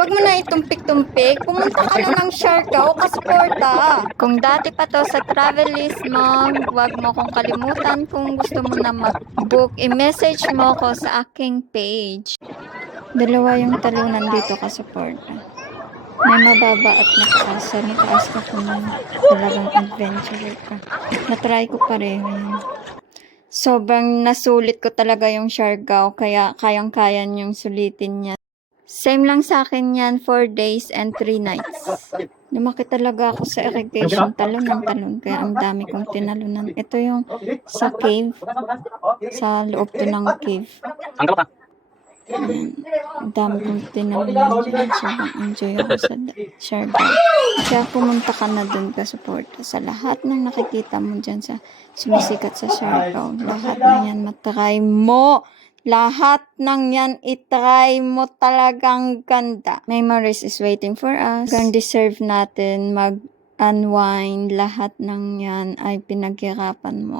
Huwag mo na itumpik-tumpik. Pumunta ka na ng Siargao, kasuporta. Kung dati pa to sa travel list mo, huwag mo kong kalimutan. Kung gusto mo na mag-book, i-message mo ko sa aking page. Dalawa yung talunan dito, kasuporta. May mababa at mataas. Sa mataas ka kung talagang adventurer ka. Na-try ko pareho yun. Sobrang nasulit ko talaga yung Siargao, kaya kayang-kaya yung sulitin niya. Same lang sa akin yan, 4 days and 3 nights. Lumaki talaga ako sa irrigation, talon ng talon, kaya ang dami kong tinalunan. Ito yung sa cave, sa loob to ng cave. Ayan. Ang dami kong tinalunan dyan. Sobrang enjoy ako sa Siargao. Kaya pumunta ka na dun ka support sa lahat ng nakikita mo dyan sa sumisikat sa Siargao. Lahat na yan matry mo. Lahat ng yan itry mo, talagang ganda. Memories is waiting for us. Hanggang deserve natin mag-unwind. Lahat ng yan ay pinaghirapan mo.